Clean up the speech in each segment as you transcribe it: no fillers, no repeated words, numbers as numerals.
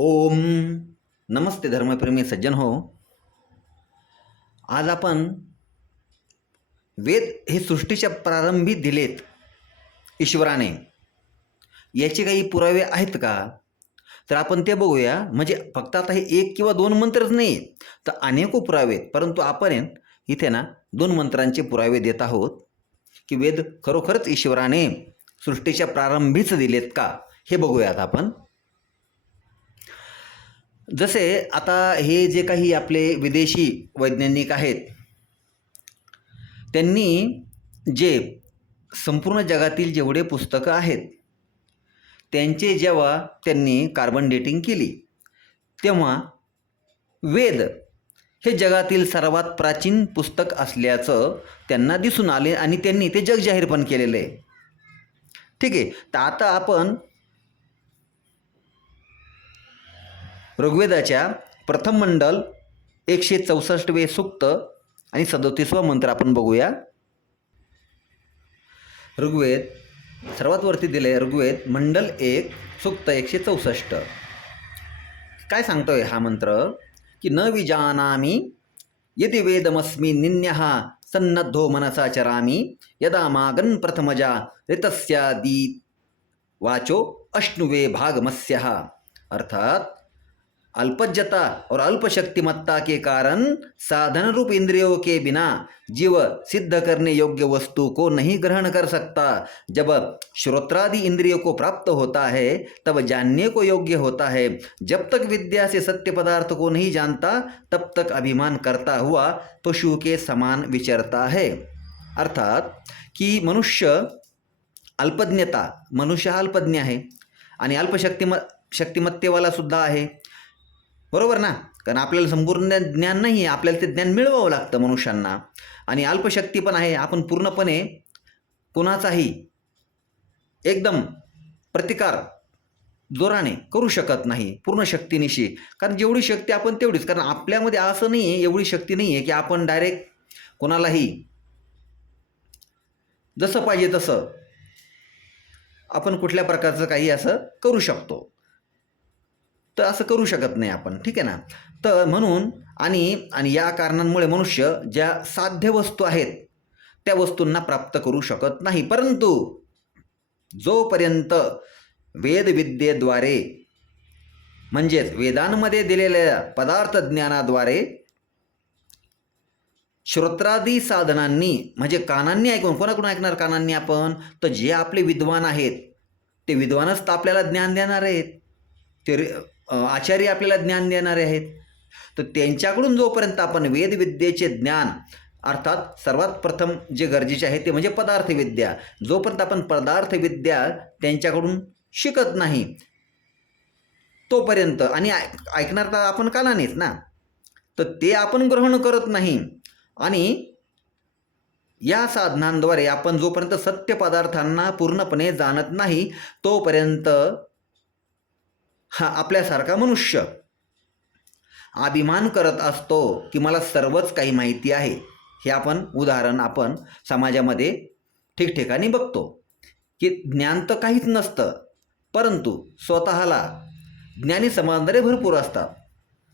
ओम नमस्ते धर्मप्रेमी सज्जन हो. आज आपण वेद हे सृष्टीच्या प्रारंभी दिलेत ईश्वराने, याचे काही पुरावे आहेत का? तर आपण ते बघूया. म्हणजे फक्त आता हे एक किंवा दोन मंत्रच नाही, तर अनेको पुरावे आहेत. परंतु आपण इथे ना दोन मंत्रांचे पुरावे देत आहोत की वेद खरोखरच ईश्वराने सृष्टीच्या प्रारंभीच दिलेत का, हे बघूयात आपण. जसे आता हे जे काही आपले विदेशी वैज्ञानिक आहेत, त्यांनी जे संपूर्ण जगातील जेवढे पुस्तकं आहेत त्यांचे जेव्हा त्यांनी कार्बन डेटिंग केली, तेव्हा वेद हे जगातील सर्वात प्राचीन पुस्तक असल्याचं त्यांना दिसून आले आणि त्यांनी ते जगजाहीर पण केलेलं आहे. ठीक आहे. तर आता आपण ऋग्वेदाच्या प्रथम मंडल 164वे सूक्त आणि 37वा मंत्र आपण बघूया. ऋग्वेद सर्वात वरती दिले, ऋग्वेद मंडल 1 सूक्त 164. काय सांगतोय हा मंत्र की न विजानामी यदि वेदमस्मी निन्यः सन्नद्धो मनसा चरामी यदा मागन प्रथमजा ऋतस्यादी वाचो अश्नुवे भागमस्यः. अर्थात अल्पज्यता और अल्पशक्तिमत्ता के कारण साधन रूप इंद्रियों के बिना जीव सिद्ध करने योग्य वस्तु को नहीं ग्रहण कर सकता. जब श्रोत्रादि इंद्रियों को प्राप्त होता है तब जानने को योग्य होता है. जब तक विद्या से सत्य पदार्थ को नहीं जानता तब तक अभिमान करता हुआ पशु के समान विचरता है. अर्थात की मनुष्य हा अल्पज्ञ आहे आणि शक्तिमत्तेवाला सुद्धा आहे. बरोबर ना? कारण आपल्याला संपूर्ण ज्ञान नाही आहे, आपल्याला ते ज्ञान मिळवावं लागतं मनुष्यांना. आणि अल्पशक्ती पण आहे. आपण पूर्णपणे कोणाचाही एकदम प्रतिकार जोराने करू शकत नाही पूर्ण शक्तीनिशी. कारण जेवढी शक्ती आपण तेवढीच. कारण आपल्यामध्ये असं नाही आहे, एवढी शक्ती नाही आहे की आपण डायरेक्ट कोणालाही जसं पाहिजे तसं आपण कुठल्या प्रकारचं काही असं करू शकतो. तर असं करू शकत नाही आपण. ठीक आहे ना? तर म्हणून आणि या कारणांमुळे मनुष्य ज्या साध्य वस्तू आहेत त्या वस्तूंना प्राप्त करू शकत नाही. परंतु जोपर्यंत वेदविद्येद्वारे म्हणजेच वेदांमध्ये दिलेल्या पदार्थ ज्ञानाद्वारे श्रोत्रादी साधनांनी म्हणजे कानांनी ऐकून, कोणाकडून ऐकणार कानांनी आपण? तर जे आपले विद्वान आहेत ते विद्वानच तर आपल्याला ज्ञान देणार आहेत, ते आचार्य आपल्याला ज्ञान देणारे आहेत. तर त्यांच्याकडून जोपर्यंत आपण वेदविद्येचे ज्ञान अर्थात सर्वात प्रथम जे गरजेचे आहे ते म्हणजे पदार्थविद्या, जोपर्यंत आपण पदार्थविद्या त्यांच्याकडून शिकत नाही तोपर्यंत, आणि ऐकणार तर आपण कानानेच ना, तर ते आपण ग्रहण करत नाही. आणि या साधनांद्वारे आपण जोपर्यंत सत्य पदार्थांना पूर्णपणे जाणत नाही तोपर्यंत हा आपल्यासारखा मनुष्य अभिमान करत असतो की मला सर्वच काही माहिती आहे. हे उदाहरण आपण समाजामध्ये ठिकठिकाणी बघतो की ज्ञान तर काहीच नसतं, परंतु स्वतःला ज्ञानी समजणारे भरपूर असतात.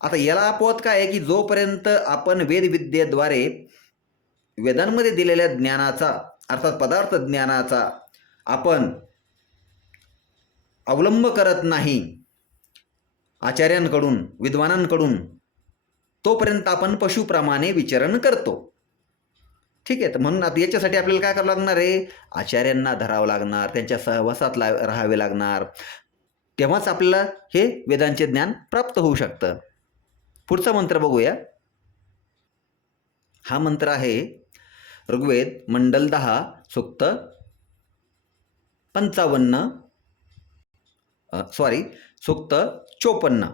आता याला अपवाद काय आहे की जोपर्यंत आपण वेदविद्येद्वारे वेदांमध्ये दिलेल्या ज्ञानाचा अर्थात पदार्थ ज्ञानाचा आपण अवलंब करत नाही आचार्यांकडून विद्वानांकडून, तोपर्यंत आपण पशुप्रमाणे विचरण करतो. ठीक आहे. तर म्हणून आता याच्यासाठी आपल्याला काय करावं लागणार आहे? आचार्यांना धरावं लागणार, त्यांच्या सहवासात राहावे लागणार. तेव्हाच आपल्याला हे वेदांचे ज्ञान प्राप्त होऊ शकतं. पुढचा मंत्र बघूया. हा मंत्र आहे ऋग्वेद मंडल 10 सूक्त 54 सूक्त 54.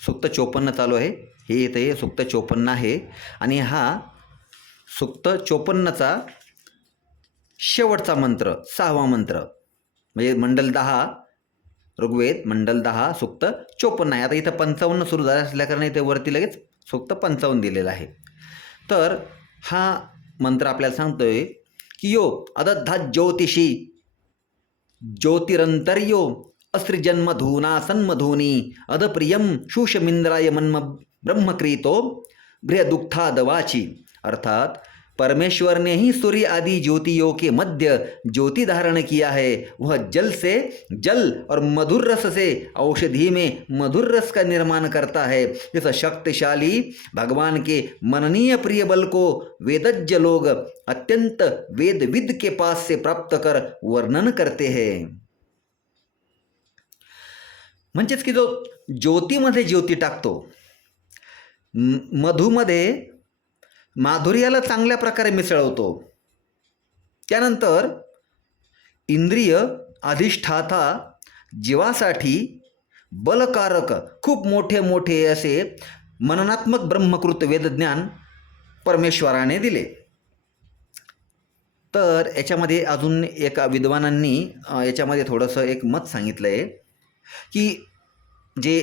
सूक्त 54 चालू आहे. हे इथे सूक्त 54 आहे आणि हा सूक्त 54चा शेवटचा मंत्र 6वा मंत्र म्हणजे मंडल 10 ऋग्वेद मंडल 10 सूक्त 54 आहे. आता इथं 55 सुरू झालं असल्याकारणे इथे वरती लगेच सूक्त 55 दिलेलं आहे. तर हा मंत्र आपल्याला सांगतोय की यो अदद्धा ज्योतिषी ज्योतिरंतर्यो अस्त्रिजन्मधूना सन्मधूनी अधप्रियम शूषमिंद्राय मन्म ब्रह्मक्रीतो गृहदुग्धादवाची. अर्थात परमेश्वर ने ही सूर्य आदि ज्योतियों के मध्य ज्योति धारण किया है। वह जल से जल और मधुर रस से औषधि में मधुर रस का निर्माण करता है। इस शक्तिशाली भगवान के मननीय प्रिय बल को वेदज्ञ लोग अत्यंत वेदविद के पास से प्राप्त कर वर्णन करते हैं. म्हणजेच की जो ज्योतीमध्ये ज्योती टाकतो, मधूमध्ये माधुर्याला चांगल्या प्रकारे मिसळवतो, त्यानंतर इंद्रिय अधिष्ठाता जीवासाठी बलकारक खूप मोठे मोठे असे मननात्मक ब्रह्मकृत वेदज्ञान परमेश्वराने दिले. तर याच्यामध्ये अजून एका विद्वानांनी याच्यामध्ये थोडंसं एक मत सांगितलं आहे की जे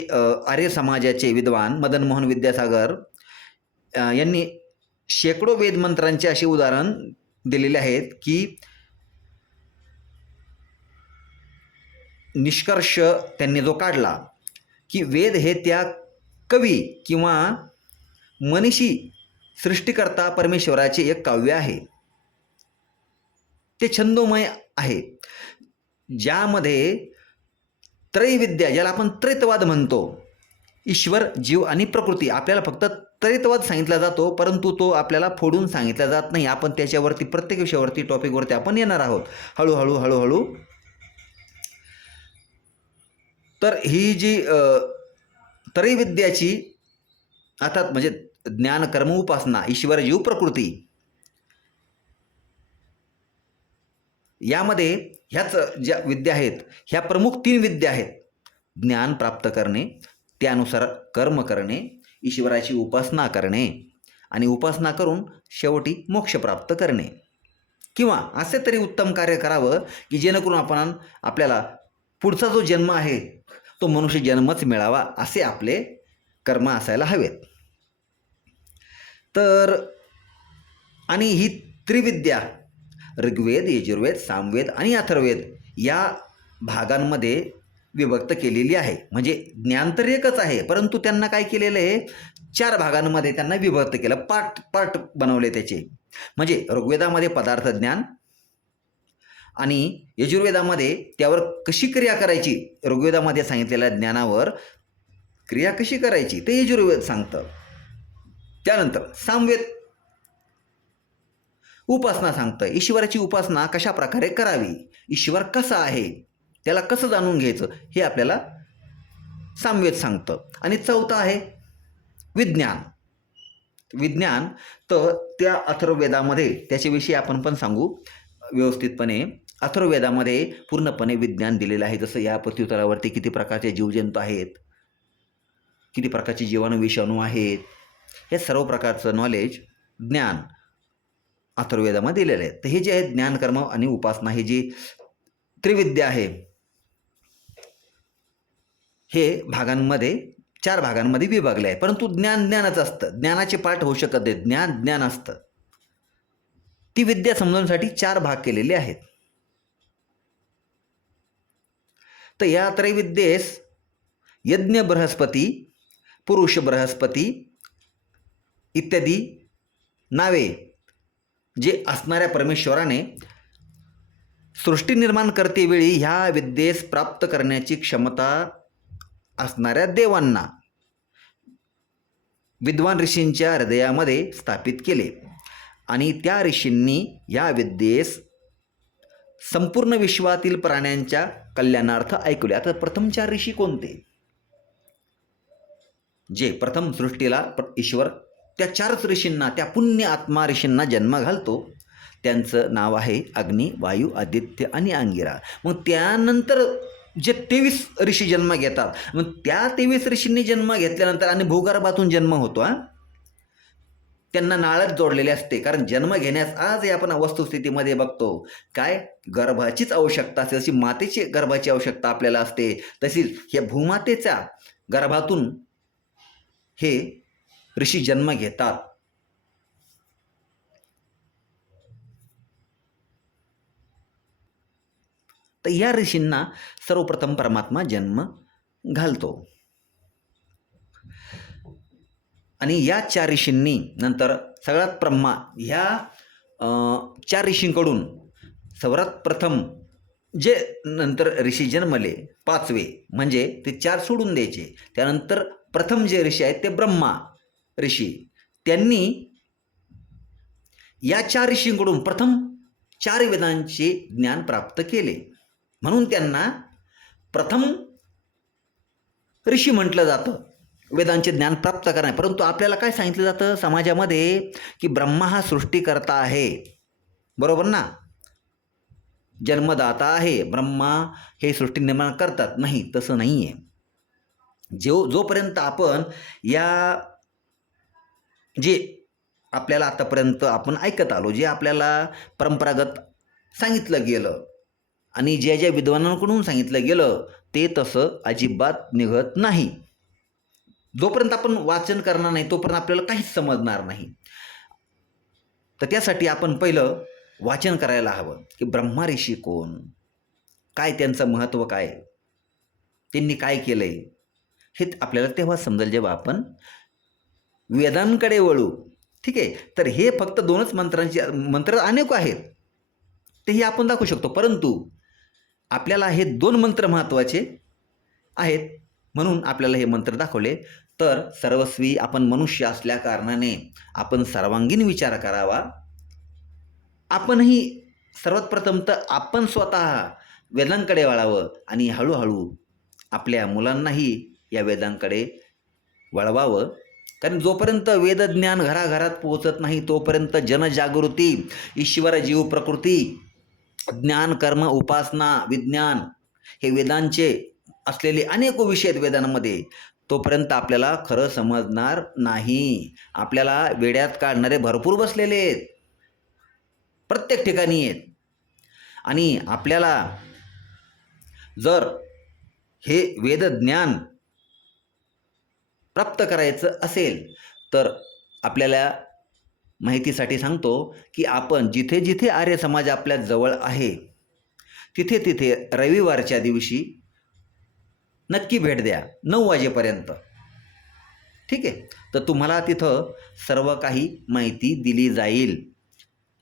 आर्य समाजाचे विद्वान मदन मोहन विद्यासागर यांनी शेकडो वेदमंत्रांचे असे उदाहरण दिलेले आहेत की निष्कर्ष त्यांनी जो काढला की वेद हे त्या कवी किंवा मनीषी सृष्टिकर्ता परमेश्वराचे एक काव्य आहे. ते छंदोमय आहे, ज्यामध्ये त्रैविद्या, ज्याला आपण त्रैतवाद म्हणतो, ईश्वर, जीव आणि प्रकृती, आपल्याला फक्त त्रैतवाद सांगितला जातो, परंतु तो आपल्याला फोडून सांगितला जात नाही. आपण त्याच्यावरती प्रत्येक विषयावरती टॉपिकवरती आपण येणार आहोत हळूहळू हळूहळू. तर ही जी त्रैविद्याची अर्थात म्हणजे ज्ञान, कर्म, उपासना, ईश्वर, जीव, प्रकृती, यामध्ये ह्याच ज्या विद्या आहेत ह्या प्रमुख 3 विद्या आहेत. ज्ञान प्राप्त करणे, त्यानुसार कर्म करणे, ईश्वराची उपासना करणे आणि उपासना करून शेवटी मोक्ष प्राप्त करणे, किंवा असे तरी उत्तम कार्य करावं की जेणेकरून आपल्याला पुढचा जो जन्म आहे तो मनुष्य जन्मच मिळावा, असे आपले कर्म असायला हवेत. तर आणि ही त्रिविद्या ऋग्वेद, यजुर्वेद, सामवेद आणि अथर्ववेद या भागांमध्ये विभक्त केलेली आहे. म्हणजे ज्ञान तर एकच आहे, परंतु त्यांना काय केलेलं आहे, 4 भागांमध्ये त्यांना विभक्त केलं, पार्ट बनवले त्याचे. म्हणजे ऋग्वेदामध्ये पदार्थ ज्ञान आणि यजुर्वेदामध्ये त्यावर कशी क्रिया करायची, ऋग्वेदामध्ये सांगितलेल्या ज्ञानावर क्रिया कशी करायची ते यजुर्वेद सांगतं. त्यानंतर सामवेद उपासना सांगतं, ईश्वराची उपासना कशा प्रकारे करावी, ईश्वर कसा आहे त्याला कसं जाणून घ्यायचं हे आपल्याला सामवेद सांगतं. आणि चौथं आहे विज्ञान. विज्ञान तर त्या अथर्ववेदामध्ये, त्याच्याविषयी आपण पण सांगू व्यवस्थितपणे. अथर्ववेदामध्ये पूर्णपणे विज्ञान दिलेलं आहे, जसं या पृथ्वीतलावरती किती प्रकारचे जीवजंतू आहेत, किती प्रकारचे जीवाणू विषाणू आहेत, हे सर्व प्रकारचं नॉलेज, ज्ञान अथर्ववेदामध्ये दिलेलं आहे. तर हे जे आहे ज्ञान, कर्म आणि उपासना, हे जी त्रिविद्या आहे, हे भागांमध्ये 4 भागांमध्ये विभागले आहे. परंतु ज्ञानच असतं, ज्ञानाचे पाठ होऊ शकत नाही, ज्ञान असतं. ती विद्या समजण्यासाठी 4 भाग केलेले आहेत. तर या त्रैविद्येस यज्ञ बृहस्पती, पुरुष बृहस्पती इत्यादी नावे जे असणाऱ्या परमेश्वराने सृष्टी निर्माण करतेवेळी ह्या विद्येस प्राप्त करण्याची क्षमता असणाऱ्या देवांना विद्वान ऋषींच्या हृदयामध्ये स्थापित केले आणि त्या ऋषींनी या विद्येस संपूर्ण विश्वातील प्राण्यांच्या कल्याणार्थ ऐकले. आता प्रथम 4 ऋषी कोणते, जे प्रथम सृष्टीला ईश्वर त्या 4 ऋषींना, त्या पुण्य आत्मा ऋषींना जन्म घालतो, त्यांचं नाव आहे अग्नी, वायू, आदित्य आणि अंगिरा. मग त्यानंतर जे 23 ऋषी जन्म घेतात, मग त्या 23 ऋषींनी जन्म घेतल्यानंतर आणि भूगर्भातून जन्म होतो, त्यांना नाळच जोडलेले असते. कारण जन्म घेण्यास आज आपण वस्तुस्थितीमध्ये बघतो काय, गर्भाचीच आवश्यकता असते. जशी मातेची गर्भाची आवश्यकता आपल्याला असते, तशीच ह्या भूमातेच्या गर्भातून हे ऋषी जन्म घेतात. तर या ऋषींना सर्वप्रथम परमात्मा जन्म घालतो. आणि या 4 ऋषींनी नंतर सगळ्यात ब्रह्मा ह्या 4 ऋषींकडून सर्वात प्रथम जे नंतर ऋषी जन्मले 5वे, म्हणजे ते 4 सोडून द्यायचे. त्यानंतर प्रथम जे ऋषी आहेत ते ब्रह्मा ऋषी, त्यांनी या 4 ऋषींकडून प्रथम 4 वेदांचे ज्ञान प्राप्त केले. म्हणून त्यांना प्रथम ऋषी म्हटलं जातं, वेदांचे ज्ञान प्राप्त करणे. परंतु आपल्याला काय सांगितलं जातं समाजामध्ये की ब्रह्मा हा सृष्टीकर्ता आहे, बरोबर ना, जन्मदाता आहे, ब्रह्मा हे सृष्टी निर्माण करतात. नाही, तसं नाही आहे. जोपर्यंत आपण या जे आपल्याला आतापर्यंत आपण ऐकत आलो, जे आपल्याला परंपरागत सांगितलं गेलं आणि ज्या विद्वानांकडून सांगितलं गेलं ते तसं अजिबात निघत नाही. जोपर्यंत आपण वाचन करणार नाही तोपर्यंत आपल्याला काहीच समजणार नाही. तर त्यासाठी आपण पहिलं वाचन करायला हवं की ब्रह्मा ऋषी कोण, काय त्यांचं महत्त्व, काय त्यांनी काय केलंय, हे आपल्याला तेव्हा समजेल जेव्हा आपण वेदांकडे वळू. ठीक आहे. तर हे फक्त 2च मंत्र अनेक आहेत, तेही आपण दाखवू शकतो. परंतु आपल्याला हे 2 मंत्र महत्त्वाचे आहेत म्हणून आपल्याला हे मंत्र दाखवले. तर सर्वस्वी आपण मनुष्य असल्या कारणाने आपण सर्वांगीण विचार करावा. आपणही सर्वात प्रथम तर आपण स्वतः वेदांकडे वळावं आणि हळूहळू आपल्या मुलांनाही या वेदांकडे वळवावं. कारण जोपर्यंत वेदज्ञान घराघरात पोहोचत नाही तोपर्यंत जनजागृती, ईश्वर जीव प्रकृती, ज्ञान कर्म उपासना विज्ञान हे वेदांचे असलेले अनेक विषय आहेत वेदांमध्ये, तोपर्यंत आपल्याला खरं समजणार नाही. आपल्याला वेड्यात काढणारे भरपूर बसलेले आहेत, प्रत्येक ठिकाणी आहेत. आणि आपल्याला जर हे वेदज्ञान प्राप्त करायचं असेल तर आपल्याला माहितीसाठी सांगतो की आपण जिथे जिथे आर्य समाज आपल्या जवळ आहे तिथे तिथे रविवारच्या दिवशी नक्की भेट द्या 9 वाजेपर्यंत. ठीक आहे. तर तुम्हाला तिथं सर्व काही माहिती दिली जाईल.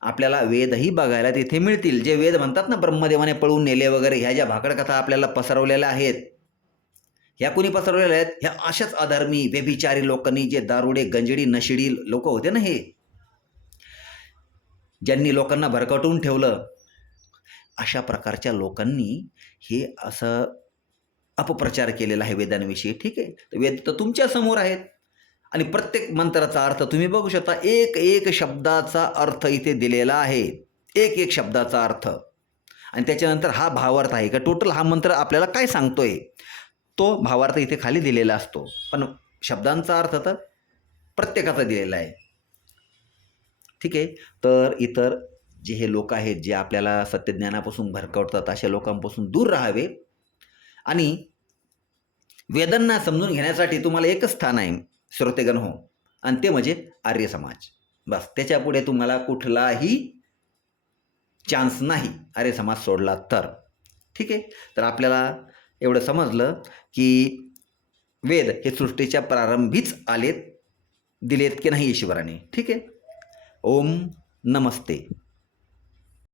आपल्याला वेदही बघायला तिथे मिळतील. जे वेद म्हणतात ना ब्रह्मदेवाने पळवून नेले वगैरे, ह्या ज्या भाकडकथा आपल्याला पसरवलेल्या आहेत, ह्या कोणी पसरवलेल्या आहेत? ह्या अशाच अधर्मी व्यभिचारी लोकांनी, जे दारुडे गंजडी नशिडी लोक होते ना, हे ज्यांनी लोकांना भरकटवून ठेवलं, अशा प्रकारच्या लोकांनी हे असं अपप्रचार केलेला आहे वेदांविषयी. ठीक आहे. तर वेद तर तुमच्या समोर आहेत आणि प्रत्येक मंत्राचा अर्थ तुम्ही बघू शकता. एक एक शब्दाचा अर्थ इथे दिलेला आहे, एक एक शब्दाचा अर्थ, आणि त्याच्यानंतर हा भावार्थ आहे का, टोटल हा मंत्र आपल्याला काय सांगतोय तो भावार्थ इथे खाली दिलेला असतो. पण शब्दांचा अर्थ तर प्रत्येकाचा दिलेला आहे. ठीक आहे. तर इतर जे हे लोक आहेत जे आपल्याला सत्यज्ञानापासून भरकवतात अशा लोकांपासून दूर राहावे. आणि वेदांना समजून घेण्यासाठी तुम्हाला एकच स्थान आहे श्रोतेगण हो, आणि ते म्हणजे आर्य समाज. बस, त्याच्यापुढे तुम्हाला कुठलाही चान्स नाही आर्य समाज सोडला तर. ठीक आहे. तर आपल्याला एवढं समजलं की वेद हे सृष्टीच्या प्रारंभीच दिलेत की नाही ईश्वराने. ठीक आहे. ओम नमस्ते.